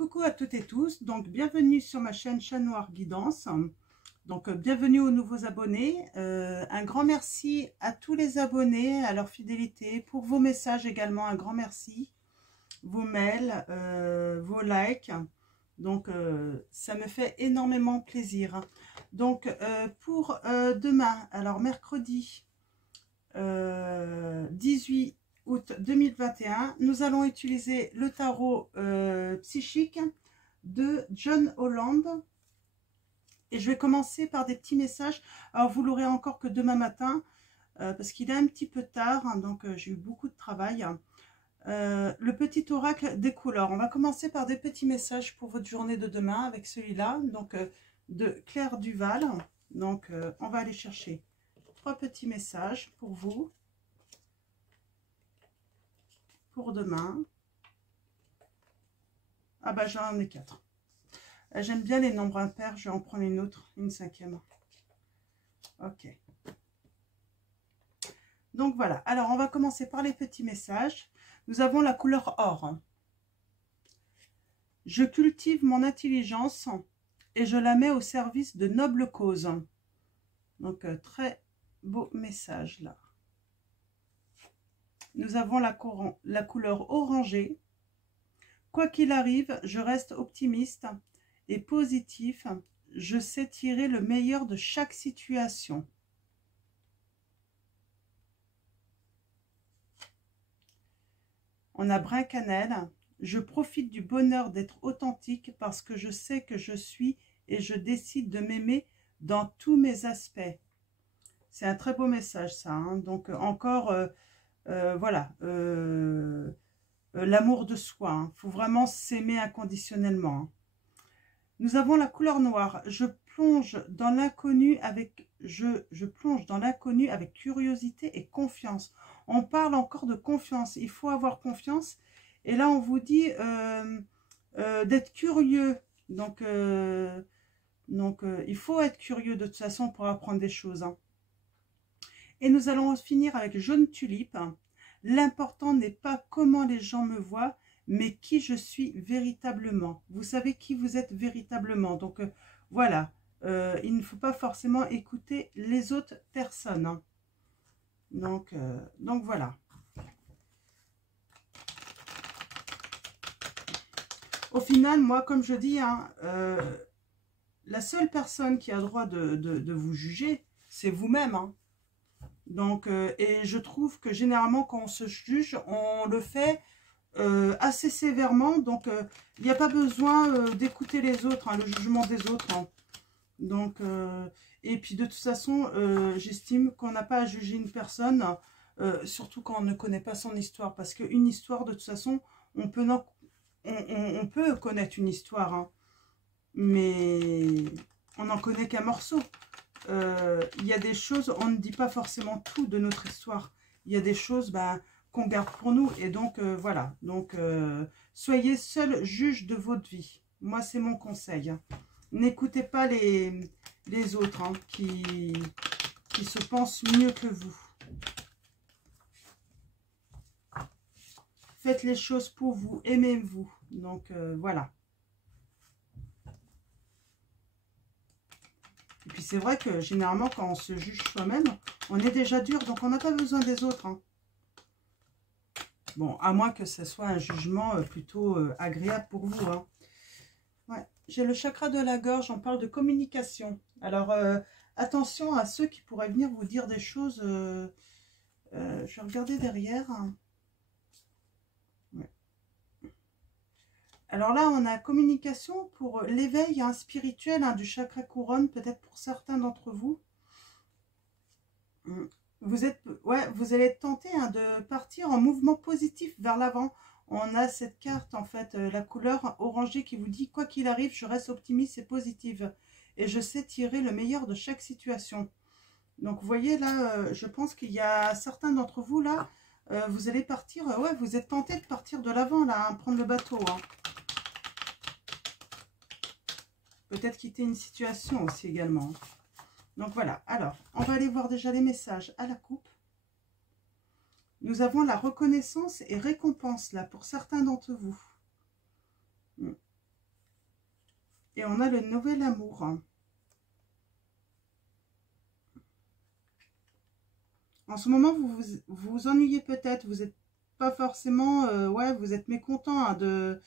Coucou à toutes et tous, donc bienvenue sur ma chaîne Chat Noir Guidance. Donc bienvenue aux nouveaux abonnés. Un grand merci à tous les abonnés, à leur fidélité, pour vos messages également, un grand merci. Vos mails, vos likes. Donc ça me fait énormément plaisir. Donc pour demain, alors mercredi 18 août 2021, nous allons utiliser le tarot psychique de John Holland. Et je vais commencer par des petits messages. Alors vous l'aurez encore que demain matin, parce qu'il est un petit peu tard, hein, donc j'ai eu beaucoup de travail. Le petit oracle des couleurs. On va commencer par des petits messages pour votre journée de demain avec celui-là, donc de Claire Duval. Donc on va aller chercher 3 petits messages pour vous, pour demain. Ah bah j'en ai 4. J'aime bien les nombres impairs, je vais en prendre une autre, une 5e. Ok. Donc voilà, alors on va commencer par les petits messages. Nous avons la couleur or. Je cultive mon intelligence et je la mets au service de nobles causes. Donc très beau message là. Nous avons la couleur orangée. Quoi qu'il arrive, je reste optimiste et positif. Je sais tirer le meilleur de chaque situation. On a brun cannelle. Je profite du bonheur d'être authentique parce que je sais que je suis et je décide de m'aimer dans tous mes aspects. C'est un très beau message ça, hein. Donc encore, voilà, l'amour de soi. Il faut vraiment s'aimer inconditionnellement, hein. Nous avons la couleur noire. Je plonge dans l'inconnu avec curiosité et confiance. On parle encore de confiance. Il faut avoir confiance. Et là, on vous dit d'être curieux. Donc, il faut être curieux de toute façon pour apprendre des choses, hein. Et nous allons finir avec jaune tulipe. L'important n'est pas comment les gens me voient, mais qui je suis véritablement. Vous savez qui vous êtes véritablement. Donc voilà, il ne faut pas forcément écouter les autres personnes, hein. Donc voilà. Au final, moi, comme je dis, hein, la seule personne qui a le droit de vous juger, c'est vous-même, hein. Donc, et je trouve que généralement, quand on se juge, on le fait assez sévèrement. Donc, il n'y a pas besoin d'écouter les autres, hein, le jugement des autres, hein. Donc, et puis de toute façon, j'estime qu'on n'a pas à juger une personne, surtout quand on ne connaît pas son histoire. Parce qu'une histoire, de toute façon, on peut connaître une histoire, hein, mais on n'en connaît qu'un morceau. Il y a des choses, on ne dit pas forcément tout de notre histoire. Il y a des choses qu'on garde pour nous. Et donc, voilà. Donc, soyez seul juge de votre vie. Moi, c'est mon conseil, hein. N'écoutez pas les autres, hein, qui se pensent mieux que vous. Faites les choses pour vous. Aimez-vous. Donc, voilà. Et puis c'est vrai que généralement quand on se juge soi-même, on est déjà dur, donc on n'a pas besoin des autres, hein. Bon, à moins que ce soit un jugement plutôt agréable pour vous, hein. Ouais. J'ai le chakra de la gorge, on parle de communication. Alors attention à ceux qui pourraient venir vous dire des choses. Je vais regarder derrière, hein. Alors là, on a communication pour l'éveil, hein, spirituel, hein, du chakra couronne, peut-être pour certains d'entre vous. Vous allez être tenté, hein, de partir en mouvement positif vers l'avant. On a cette carte, en fait, la couleur orangée qui vous dit « Quoi qu'il arrive, je reste optimiste et positive. Et je sais tirer le meilleur de chaque situation. » Donc, vous voyez, là, je pense qu'il y a certains d'entre vous, là, vous allez partir, ouais, vous êtes tenté de partir de l'avant, là, hein, prendre le bateau, hein. Peut-être quitter une situation aussi également. Donc voilà, alors, on va aller voir déjà les messages à la coupe. Nous avons la reconnaissance et récompense là pour certains d'entre vous. Et on a le nouvel amour. En ce moment, vous ennuyez peut-être, vous n'êtes pas forcément, ouais, vous êtes mécontent hein, de...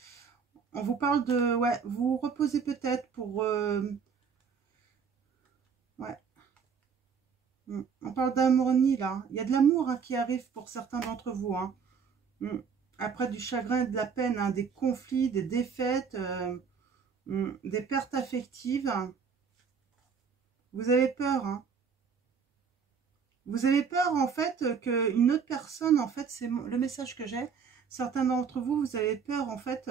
On vous parle de, ouais, vous reposez peut-être pour, ouais, on parle d'harmonie là. Il y a de l'amour hein, qui arrive pour certains d'entre vous. Hein. Après du chagrin et de la peine, hein, des conflits, des défaites, des pertes affectives. Vous avez peur, hein. Vous avez peur en fait qu'une autre personne, en fait, c'est le message que j'ai. Certains d'entre vous, vous avez peur en fait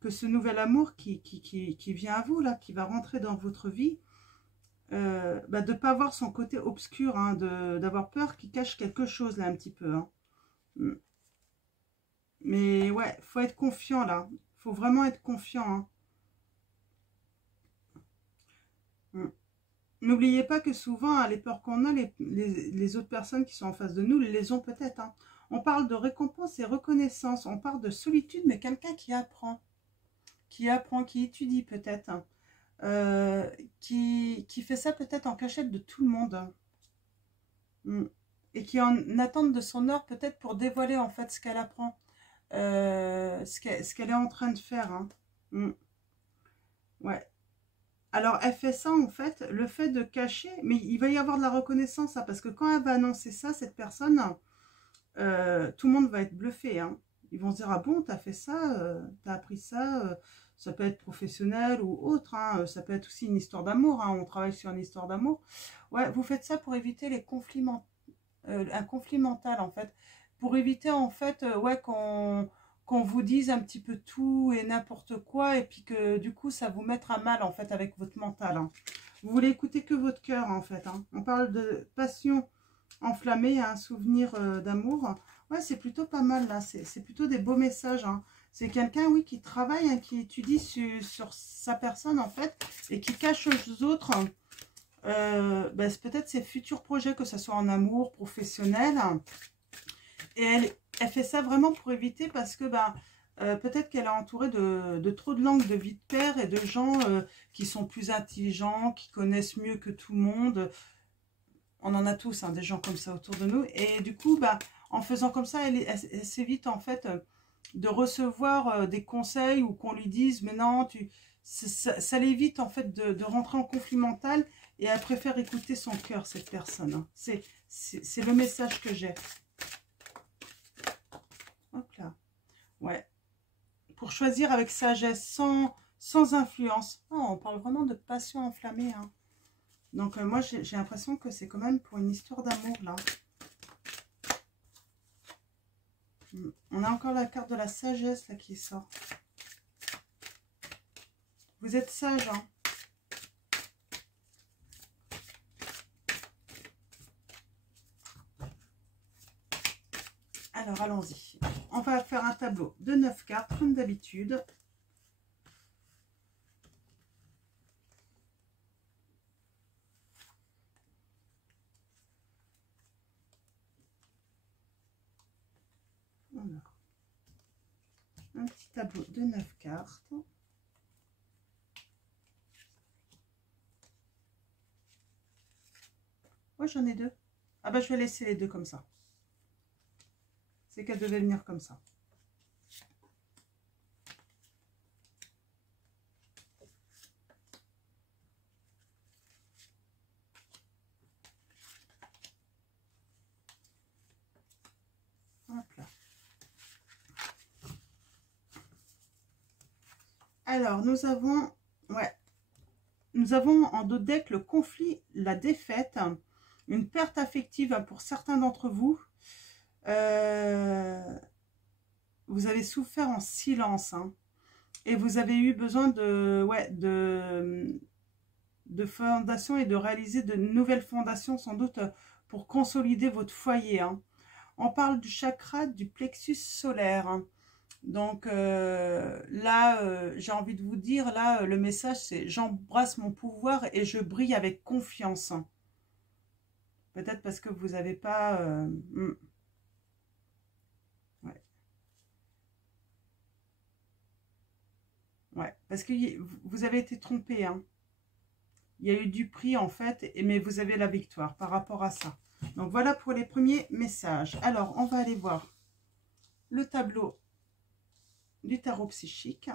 que ce nouvel amour qui vient à vous, là, qui va rentrer dans votre vie, de ne pas voir son côté obscur, hein, d'avoir peur qu'il cache quelque chose là un petit peu. Hein. Mais ouais, faut être confiant là. Faut vraiment être confiant. Hein. N'oubliez pas que souvent, hein, les peurs qu'on a, les autres personnes qui sont en face de nous, les ont peut-être. Hein. On parle de récompense et reconnaissance. On parle de solitude, mais quelqu'un qui apprend, qui étudie peut-être. Hein. Qui fait ça peut-être en cachette de tout le monde. Hein. Et qui est en attente de son heure peut-être pour dévoiler en fait ce qu'elle apprend. Ce qu'elle est en train de faire. Hein. Ouais. Alors, elle fait ça, en fait, le fait de cacher, mais il va y avoir de la reconnaissance, hein, parce que quand elle va annoncer ça, cette personne, tout le monde va être bluffé. Hein. Ils vont se dire, ah bon, t'as fait ça, t'as appris ça, ça peut être professionnel ou autre, hein, ça peut être aussi une histoire d'amour, hein, on travaille sur une histoire d'amour. Ouais, vous faites ça pour éviter les conflits, un conflit mental, en fait, pour éviter, en fait, ouais, qu'on vous dise un petit peu tout et n'importe quoi, et puis que du coup ça vous mettra mal en fait avec votre mental. Hein. Vous voulez écouter que votre cœur en fait. Hein. On parle de passion enflammée, un souvenir d'amour. Ouais, c'est plutôt pas mal là, c'est plutôt des beaux messages. Hein. C'est quelqu'un, oui, qui travaille, hein, qui étudie sur sa personne en fait, et qui cache aux autres peut-être ses futurs projets, que ce soit en amour, professionnel. Et elle fait ça vraiment pour éviter, parce que peut-être qu'elle est entourée de trop de langues de vie de père et de gens qui sont plus intelligents, qui connaissent mieux que tout le monde. On en a tous, hein, des gens comme ça autour de nous. Et du coup, en faisant comme ça, elle s'évite en fait de recevoir des conseils ou qu'on lui dise, mais non, ça l'évite en fait de rentrer en conflit mental, et elle préfère écouter son cœur, cette personne. Hein. C'est le message que j'ai. Hop là. Ouais. Pour choisir avec sagesse, sans influence. Oh, on parle vraiment de passion enflammée. Hein. Donc, moi, j'ai l'impression que c'est quand même pour une histoire d'amour, là. On a encore la carte de la sagesse, là, qui sort. Vous êtes sage, hein. Alors, allons-y. On va faire un tableau de 9 cartes, comme d'habitude. Alors, un petit tableau de 9 cartes. Ouais, j'en ai deux. Ah bah, je vais laisser les deux comme ça. C'est qu'elle devait venir comme ça. Hop là. Alors, nous avons en dos de deck le conflit, la défaite, une perte affective pour certains d'entre vous. Vous avez souffert en silence, hein, et vous avez eu besoin de fondations et de réaliser de nouvelles fondations, sans doute pour consolider votre foyer. Hein. On parle du chakra du plexus solaire. Hein. Donc là, j'ai envie de vous dire, là, le message, c'est: j'embrasse mon pouvoir et je brille avec confiance. Peut-être parce que vous n'avez pas... ouais. Ouais, parce que vous avez été trompé, hein. Il y a eu du prix en fait, mais vous avez la victoire par rapport à ça. Donc voilà pour les premiers messages. Alors, on va aller voir le tableau du tarot psychique.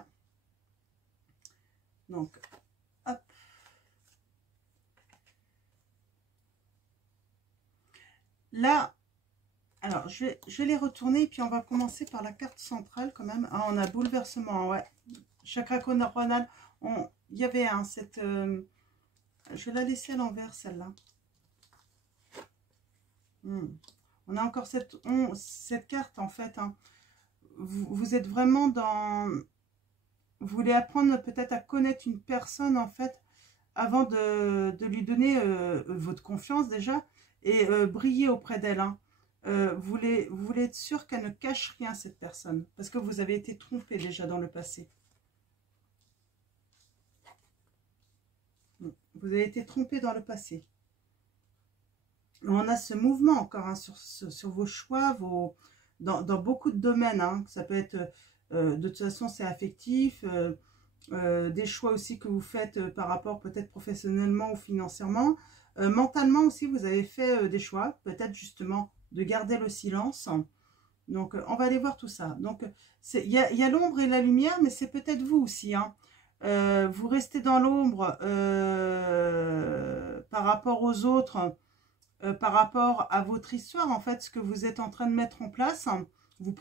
Donc, hop. Là, alors, je vais les retourner et puis on va commencer par la carte centrale quand même. Ah, on a bouleversement, ouais. Chakra coronal. Il y avait cette... je vais la laisser à l'envers, celle-là. On a encore cette carte, en fait. Hein. Vous êtes vraiment dans... Vous voulez apprendre peut-être à connaître une personne, en fait, avant de lui donner votre confiance, déjà, et briller auprès d'elle, hein. Vous voulez être sûr qu'elle ne cache rien, cette personne, parce que vous avez été trompé déjà dans le passé. Vous avez été trompé dans le passé. On a ce mouvement encore hein, sur vos choix, dans beaucoup de domaines. Hein. Ça peut être, de toute façon, c'est affectif, des choix aussi que vous faites par rapport peut-être professionnellement ou financièrement. Mentalement aussi, vous avez fait des choix, peut-être justement de garder le silence. Donc, on va aller voir tout ça. Donc, il y a l'ombre et la lumière, mais c'est peut-être vous aussi. Hein. Vous restez dans l'ombre par rapport aux autres, par rapport à votre histoire, en fait, ce que vous êtes en train de mettre en place. Vous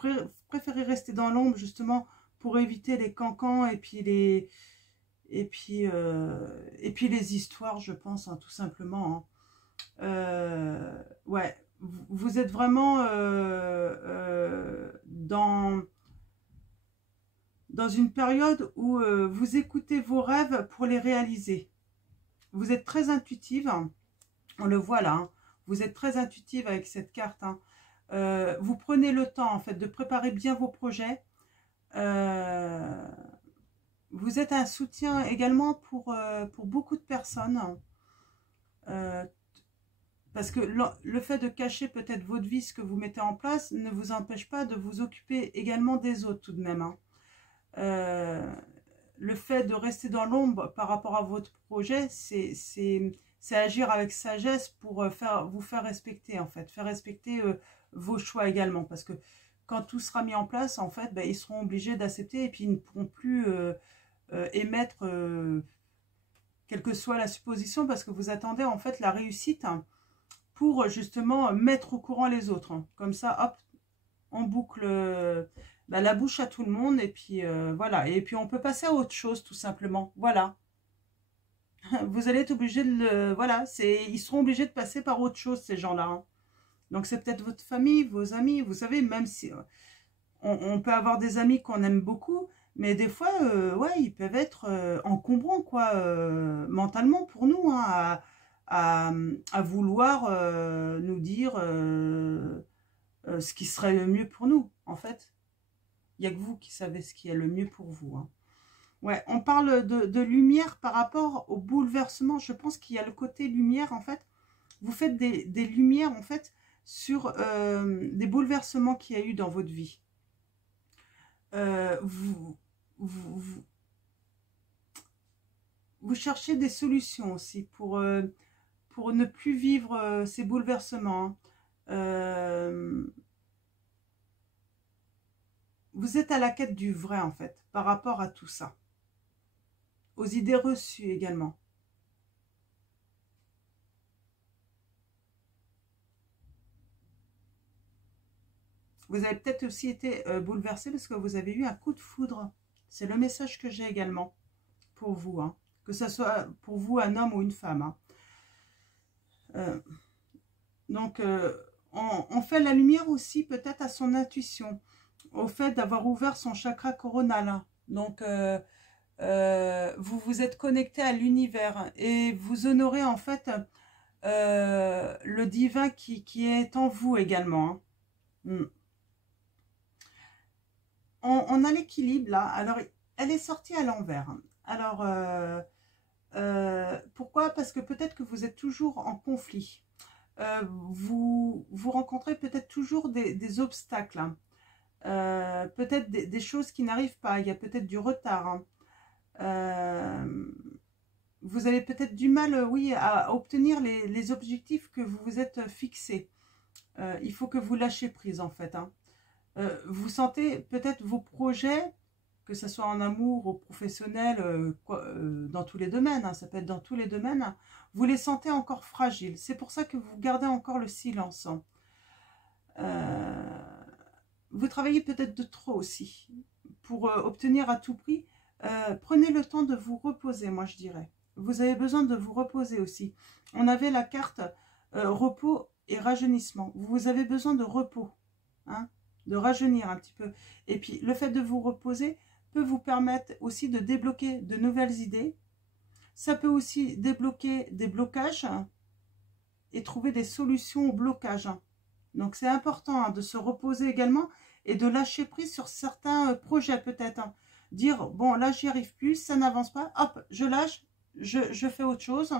préférez rester dans l'ombre, justement, pour éviter les cancans et puis les histoires, je pense, hein, tout simplement. Hein. Ouais, vous êtes vraiment dans une période où vous écoutez vos rêves pour les réaliser. Vous êtes très intuitive, on le voit là, hein. Vous êtes très intuitive avec cette carte. Hein. Vous prenez le temps en fait de préparer bien vos projets. Vous êtes un soutien également pour beaucoup de personnes. Parce que le fait de cacher peut-être votre vie, ce que vous mettez en place, ne vous empêche pas de vous occuper également des autres tout de même. Hein. Le fait de rester dans l'ombre par rapport à votre projet, c'est agir avec sagesse pour vous faire respecter en fait, faire respecter vos choix également. Parce que quand tout sera mis en place, en fait, ben, ils seront obligés d'accepter et puis ils ne pourront plus émettre quelle que soit la supposition parce que vous attendez en fait la réussite hein, pour justement mettre au courant les autres. Hein. Comme ça, hop, on boucle la bouche à tout le monde et puis voilà. Et puis on peut passer à autre chose tout simplement. Voilà. Vous allez être obligé de le... Voilà, ils seront obligés de passer par autre chose ces gens-là. Hein. Donc c'est peut-être votre famille, vos amis. Vous savez, même si on peut avoir des amis qu'on aime beaucoup, mais des fois, ouais, ils peuvent être encombrants, quoi, mentalement pour nous, hein, à vouloir nous dire ce qui serait le mieux pour nous, en fait. Il n'y a que vous qui savez ce qui est le mieux pour vous. Hein. Ouais, on parle de lumière par rapport au bouleversement. Je pense qu'il y a le côté lumière, en fait. Vous faites des lumières, en fait, sur des bouleversements qu'il y a eu dans votre vie. Vous cherchez des solutions aussi pour ne plus vivre ces bouleversements. Hein. Vous êtes à la quête du vrai, en fait, par rapport à tout ça. Aux idées reçues également. Vous avez peut-être aussi été bouleversé parce que vous avez eu un coup de foudre. C'est le message que j'ai également pour vous. Hein. Que ce soit pour vous un homme ou une femme. Hein. Donc, on fait la lumière aussi peut-être à son intuition. Au fait d'avoir ouvert son chakra coronal. Hein. Donc, vous vous êtes connecté à l'univers et vous honorez en fait le divin qui est en vous également. Hein. On a l'équilibre là. Alors, elle est sortie à l'envers. Alors, pourquoi? Parce que peut-être que vous êtes toujours en conflit. Vous rencontrez peut-être toujours des obstacles. Hein. Peut-être des choses qui n'arrivent pas. Il y a peut-être du retard. Hein. Vous avez peut-être du mal, oui, à obtenir les objectifs que vous vous êtes fixés. Il faut que vous lâchiez prise, en fait. Hein. Vous sentez peut-être vos projets, que ce soit en amour ou professionnel, dans tous les domaines, hein, ça peut être dans tous les domaines, vous les sentez encore fragiles. C'est pour ça que vous gardez encore le silence. Vous travaillez peut-être de trop aussi, pour obtenir à tout prix. Prenez le temps de vous reposer, moi je dirais. Vous avez besoin de vous reposer aussi. On avait la carte repos et rajeunissement. Vous avez besoin de repos, hein, de rajeunir un petit peu. Et puis, le fait de vous reposer peut vous permettre aussi de débloquer de nouvelles idées. Ça peut aussi débloquer des blocages et trouver des solutions aux blocages. Donc, c'est important hein, de se reposer également et de lâcher prise sur certains projets peut-être. Hein. Dire, bon, là, j'y arrive plus, ça n'avance pas. Hop, je lâche, je fais autre chose.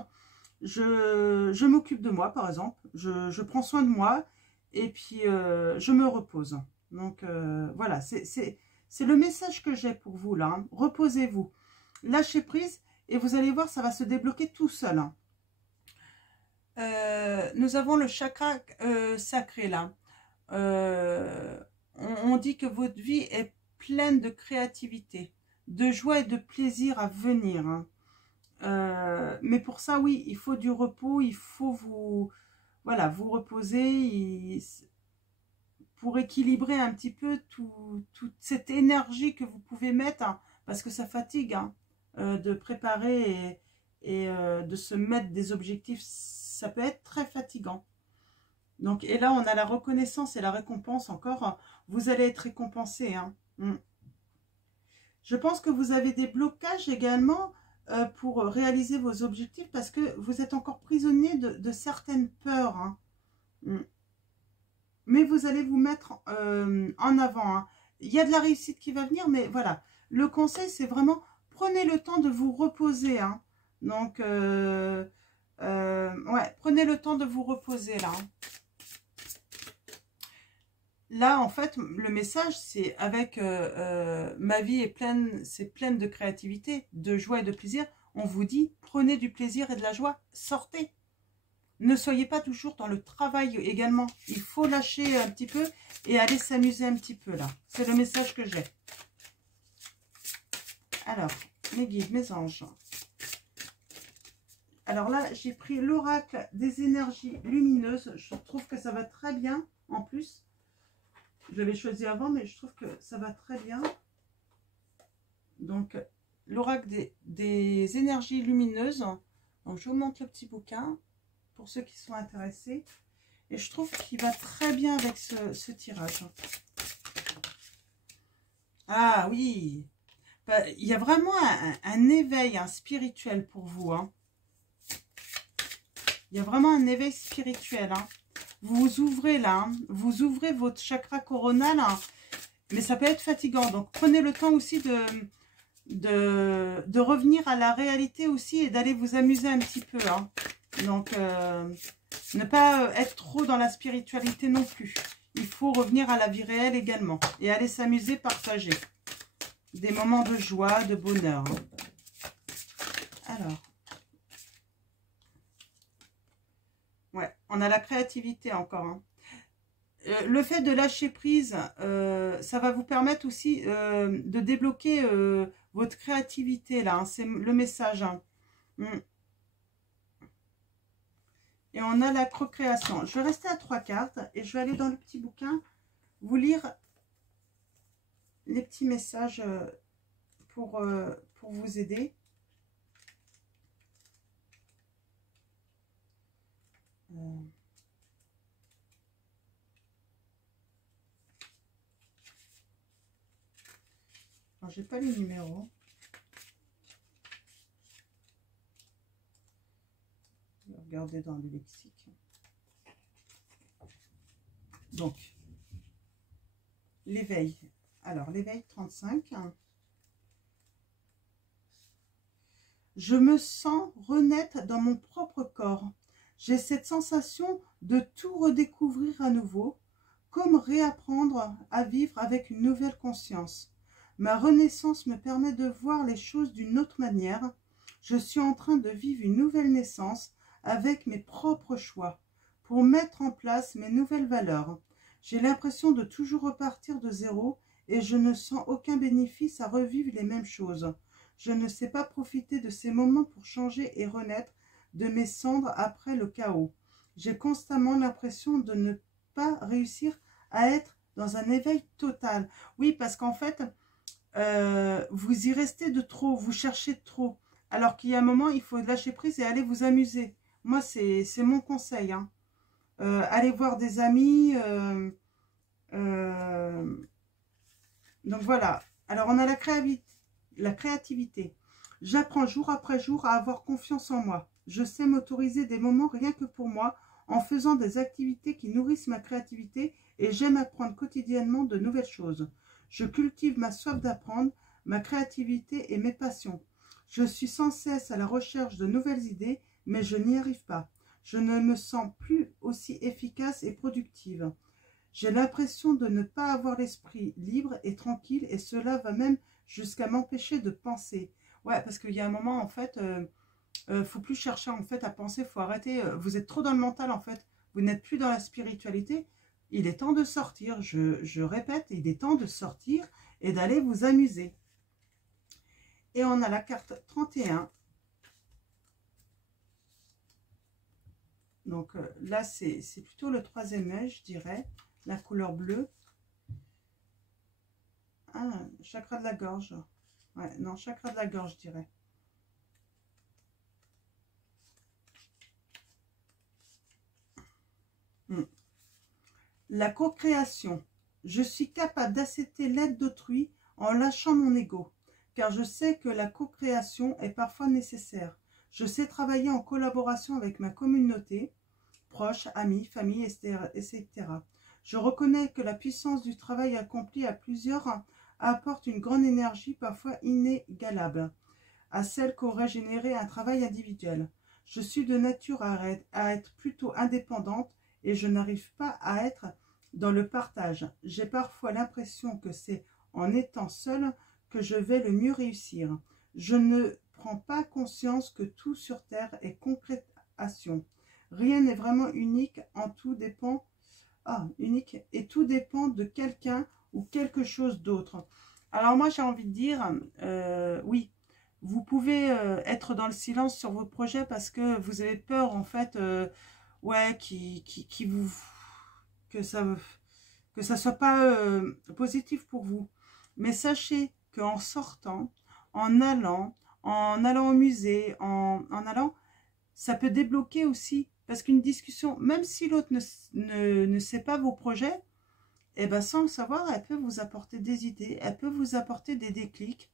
Je m'occupe de moi, par exemple. Je prends soin de moi et puis je me repose. Donc, voilà, c'est le message que j'ai pour vous, là. Hein. Reposez-vous. Lâchez prise et vous allez voir, ça va se débloquer tout seul. Hein. Nous avons le chakra sacré, là. On dit que votre vie est pleine de créativité, de joie et de plaisir à venir. Hein. Mais pour ça, oui, il faut du repos, il faut vous reposer pour équilibrer un petit peu toute cette énergie que vous pouvez mettre, hein, parce que ça fatigue hein, de préparer et de se mettre des objectifs, ça peut être très fatigant. Donc, et là, on a la reconnaissance et la récompense encore. Vous allez être récompensé. Hein. Je pense que vous avez des blocages également pour réaliser vos objectifs parce que vous êtes encore prisonnier de certaines peurs. Hein. Mais vous allez vous mettre en avant. Hein. Il y a de la réussite qui va venir, mais voilà. Le conseil, c'est vraiment, prenez le temps de vous reposer. Hein. Donc, ouais, prenez le temps de vous reposer là. Hein. Là, en fait, le message, c'est avec ma vie est pleine, c'est pleine de créativité, de joie et de plaisir. On vous dit, prenez du plaisir et de la joie, sortez. Ne soyez pas toujours dans le travail également. Il faut lâcher un petit peu et aller s'amuser un petit peu là. C'est le message que j'ai. Alors, mes guides, mes anges. Alors là, j'ai pris l'oracle des énergies lumineuses. Je trouve que ça va très bien en plus. Je l'avais choisi avant, mais je trouve que ça va très bien. Donc, l'oracle des énergies lumineuses. Donc, je vous montre le petit bouquin pour ceux qui sont intéressés. Et je trouve qu'il va très bien avec ce tirage. Ah oui, il y a vraiment un éveil spirituel pour vous. Hein. Il y a vraiment un éveil spirituel. Hein. Vous vous ouvrez là, hein. Vous ouvrez votre chakra coronal, hein. Mais ça peut être fatigant. Donc prenez le temps aussi de revenir à la réalité aussi et d'aller vous amuser un petit peu. Hein. Donc ne pas être trop dans la spiritualité non plus. Il faut revenir à la vie réelle également et aller s'amuser, partager des moments de joie, de bonheur. Hein. Alors. Ouais, on a la créativité encore. Hein. Le fait de lâcher prise, ça va vous permettre aussi de débloquer votre créativité là. Hein, c'est le message. Hein. Et on a la procréation. Je vais rester à 3 cartes et je vais aller dans le petit bouquin vous lire les petits messages pour vous aider. Alors, j'ai pas les numéros. Je vais regarder dans le lexique. Donc, l'éveil. Alors, l'éveil 35. Je me sens renaître dans mon propre corps. J'ai cette sensation de tout redécouvrir à nouveau, comme réapprendre à vivre avec une nouvelle conscience. Ma renaissance me permet de voir les choses d'une autre manière. Je suis en train de vivre une nouvelle naissance avec mes propres choix pour mettre en place mes nouvelles valeurs. J'ai l'impression de toujours repartir de zéro et je ne sens aucun bénéfice à revivre les mêmes choses. Je ne sais pas profiter de ces moments pour changer et renaître de mes cendres après le chaos. J'ai constamment l'impression de ne pas réussir à être dans un éveil total. Oui, parce qu'en fait, vous y restez de trop, vous cherchez de trop. Alors qu'il y a un moment, il faut lâcher prise et aller vous amuser. Moi, c'est mon conseil. Hein. Allez voir des amis. Donc voilà. Alors, on a la créativité. J'apprends jour après jour à avoir confiance en moi. Je sais m'autoriser des moments rien que pour moi en faisant des activités qui nourrissent ma créativité et j'aime apprendre quotidiennement de nouvelles choses. Je cultive ma soif d'apprendre, ma créativité et mes passions. Je suis sans cesse à la recherche de nouvelles idées, mais je n'y arrive pas. Je ne me sens plus aussi efficace et productive. J'ai l'impression de ne pas avoir l'esprit libre et tranquille et cela va même jusqu'à m'empêcher de penser. Ouais, parce qu'il y a un moment, en fait, faut plus chercher en fait à penser, faut arrêter. Vous êtes trop dans le mental, en fait. Vous n'êtes plus dans la spiritualité. Il est temps de sortir. Je répète, il est temps de sortir et d'aller vous amuser. Et on a la carte 31. Donc là, c'est plutôt le troisième œil, je dirais. La couleur bleue. Ah, chakra de la gorge. Ouais, non, chakra de la gorge, je dirais. La co-création. Je suis capable d'accepter l'aide d'autrui en lâchant mon ego, car je sais que la co-création est parfois nécessaire. Je sais travailler en collaboration avec ma communauté, proches, amis, famille, etc. Je reconnais que la puissance du travail accompli à plusieurs apporte une grande énergie parfois inégalable à celle qu'aurait généré un travail individuel. Je suis de nature à être plutôt indépendante et je n'arrive pas à être dans le partage. J'ai parfois l'impression que c'est en étant seule que je vais le mieux réussir. Je ne prends pas conscience que tout sur Terre est concrétisation. Rien n'est vraiment unique, tout dépend de quelqu'un ou quelque chose d'autre. Alors moi j'ai envie de dire, oui, vous pouvez être dans le silence sur vos projets parce que vous avez peur en fait, ouais, que ça soit pas positif pour vous. Mais sachez qu'en sortant, en allant au musée, en allant, ça peut débloquer aussi. Parce qu'une discussion, même si l'autre ne sait pas vos projets, eh ben sans le savoir, elle peut vous apporter des idées, elle peut vous apporter des déclics.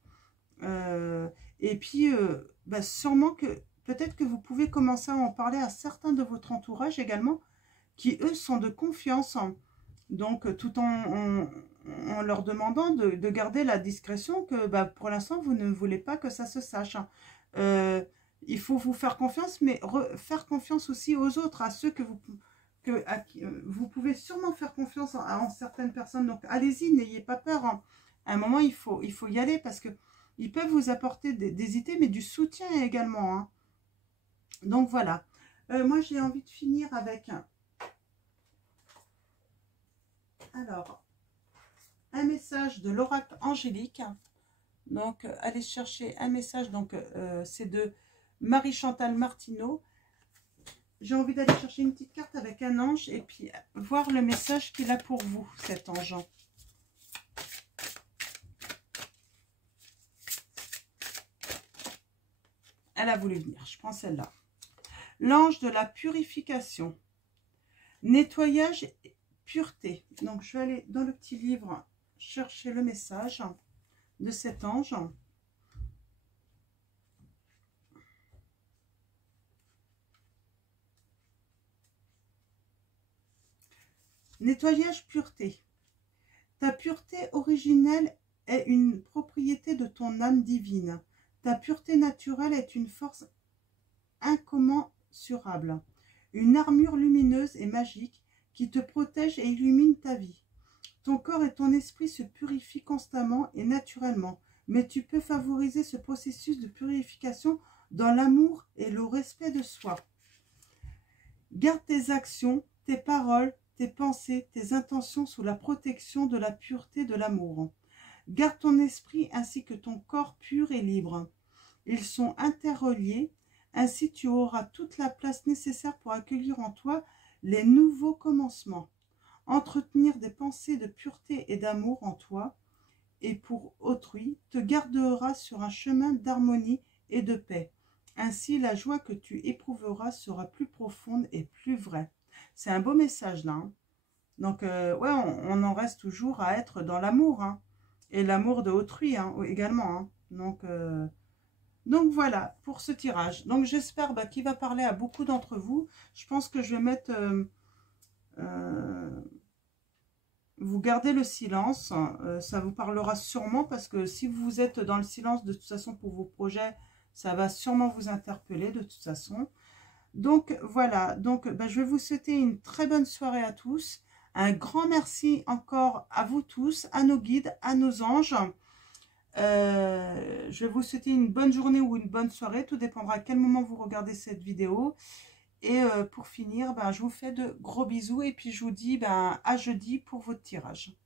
Et puis, sûrement que peut-être que vous pouvez commencer à en parler à certains de votre entourage également, qui eux sont de confiance. Donc, tout en leur demandant de garder la discrétion que pour l'instant, vous ne voulez pas que ça se sache. Il faut vous faire confiance, mais faire confiance aussi aux autres, à ceux à qui vous pouvez sûrement faire confiance en certaines personnes. Donc, allez-y, n'ayez pas peur. Hein. À un moment, il faut y aller parce que ils peuvent vous apporter des idées, mais du soutien également. Hein. Donc, voilà. Moi, j'ai envie de finir avec un message de l'oracle angélique. Donc, allez chercher un message. Donc, c'est de Marie-Chantal Martineau. J'ai envie d'aller chercher une petite carte avec un ange et puis voir le message qu'il a pour vous, cet ange. Elle a voulu venir, je prends celle-là. L'ange de la purification. Nettoyage et pureté. Donc, je vais aller dans le petit livre chercher le message de cet ange. Nettoyage, pureté. Ta pureté originelle est une propriété de ton âme divine. Ta pureté naturelle est une force incommensurable, une armure lumineuse et magique qui te protège et illumine ta vie. Ton corps et ton esprit se purifient constamment et naturellement, mais tu peux favoriser ce processus de purification dans l'amour et le respect de soi. Garde tes actions, tes paroles, tes pensées, tes intentions sous la protection de la pureté de l'amour. Garde ton esprit ainsi que ton corps pur et libre. Ils sont interreliés, ainsi tu auras toute la place nécessaire pour accueillir en toi les nouveaux commencements. Entretenir des pensées de pureté et d'amour en toi et pour autrui te gardera sur un chemin d'harmonie et de paix. Ainsi, la joie que tu éprouveras sera plus profonde et plus vraie. C'est un beau message là. Hein. Donc, ouais, on en reste toujours à être dans l'amour. Hein. Et l'amour de autrui hein, également. Hein. Donc voilà pour ce tirage. Donc j'espère qu'il va parler à beaucoup d'entre vous. Je pense que je vais mettre... vous gardez le silence. Ça vous parlera sûrement parce que si vous êtes dans le silence de toute façon pour vos projets, ça va sûrement vous interpeller de toute façon. Donc voilà. Donc je vais vous souhaiter une très bonne soirée à tous. Un grand merci encore à vous tous, à nos guides, à nos anges. Je vais vous souhaiter une bonne journée ou une bonne soirée. Tout dépendra à quel moment vous regardez cette vidéo. Et pour finir, je vous fais de gros bisous. Et puis je vous dis à jeudi pour votre tirage.